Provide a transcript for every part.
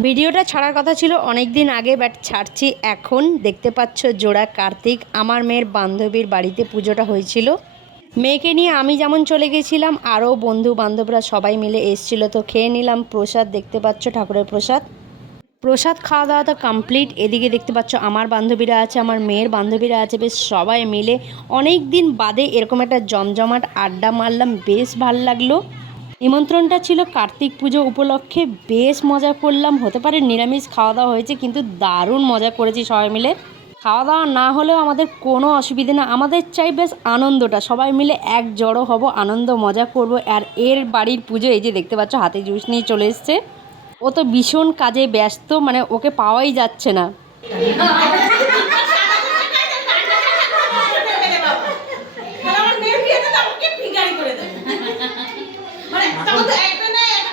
ভিডিওটা ছাড়ার কথা ছিল অনেক দিন আগে বাট ছাড়ছি এখন। দেখতে পাচ্ছ জোড়া কার্তিক, আমার মেয়ের বান্ধবীর বাড়িতে পুজোটা হয়েছিল। মেয়েকে নিয়ে আমি যেমন চলে গেছিলাম, আরও বন্ধু বান্ধবরা সবাই মিলে এসছিল। তো খেয়ে নিলাম প্রসাদ, দেখতে পাচ্ছ ঠাকুরের প্রসাদ। প্রসাদ খাওয়া দাওয়া তো কমপ্লিট এদিকে দেখতে পাচ্ছ আমার বান্ধবীরা আছে, আমার মেয়ের বান্ধবীরা আছে, বেশ সবাই মিলে। অনেক দিন বাদে এরকম একটা জমজমাট আড্ডা মারলাম, বেশ ভালো লাগল। নিমন্ত্রণটা ছিল কার্তিক পুজো উপলক্ষে। বেশ মজা করলাম। হতে পারে নিরামিষ খাওয়া দাওয়া হয়েছে, কিন্তু দারুণ মজা করেছি সবাই মিলে। খাওয়া দাওয়া না হলেও আমাদের কোনো অসুবিধে না। আমাদের চাই বেশ আনন্দটা। সবাই মিলে এক জড়ো হব, আনন্দ, মজা করব। আর এর বাড়ির পুজো, এই যে দেখতে পাচ্ছ, হাতে জুস নিয়ে চলে এসছে। ও তো ভীষণ কাজে ব্যস্ত মানে ওকে পাওয়াই যাচ্ছে না আমার মেয়ের বিয়েতে তো আমাকে ফিঙ্গারি করে দেবে মানে তখন তো একটা না একটা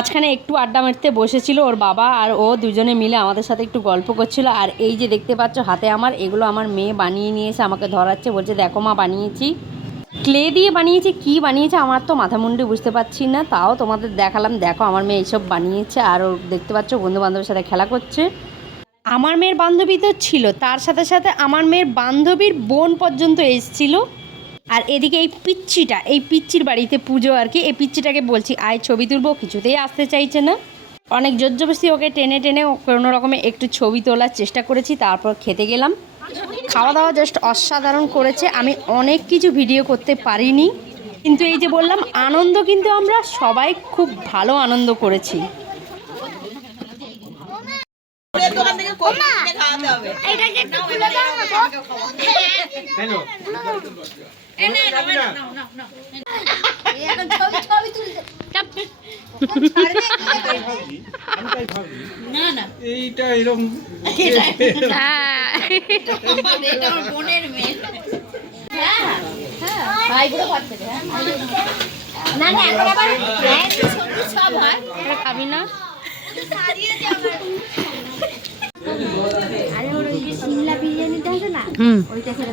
মাঝখানে একটু আড্ডা মারতে বসেছিল ওর বাবা আর ও দুজনে মিলে আমাদের সাথে একটু গল্প করছিল। আর এই যে দেখতে পাচ্ছ হাতে আমার, এগুলো আমার মেয়ে বানিয়ে নিয়েছে আমাকে ধরাচ্ছে, বলছে, দেখো মা, বানিয়েছি। ক্লে দিয়ে বানিয়েছে, কি বানিয়েছে আমার তো মাথা মুন্ডে বুঝতে পারছি না, তাও তোমাদের দেখালাম। দেখো, আমার মেয়ে এইসব বানিয়েছে আর দেখতে পাচ্ছ বন্ধু বান্ধবের সাথে খেলা করছে। আমার মেয়ের বান্ধবী তো ছিল, তার সাথে সাথে আমার মেয়ের বান্ধবীর বোন পর্যন্ত এসেছিল। আর এদিকে এই পিচ্চিটা এই পিচ্চির বাড়িতে পুজো আর কি, এই পিচ্চিটাকে বলছি, আয় ছবি তুলবো, কিছুতেই আসতে চাইছে না। অনেক জোরজবস্তি ওকে টেনে টেনে কোনো রকমে একটু ছবি তোলার চেষ্টা করেছি, তারপর খেতে গেলাম। খাওয়া দাওয়া জাস্ট অসাধারণ করেছে, আমি অনেক কিছু ভিডিও করতে পারিনি। কিন্তু এই যে বললাম, আনন্দ কিন্তু আমরা সবাই খুব ভালো আনন্দ করেছি। কেন এখন ছবি ছবি তুলতে না না এইটা এরকম বোনের মেয়ে না না। এখন আবার সব হয় খাবি না আরে ওর ওই যে সিমলা বিরিয়ানিটা আছে না ওইটা খেলে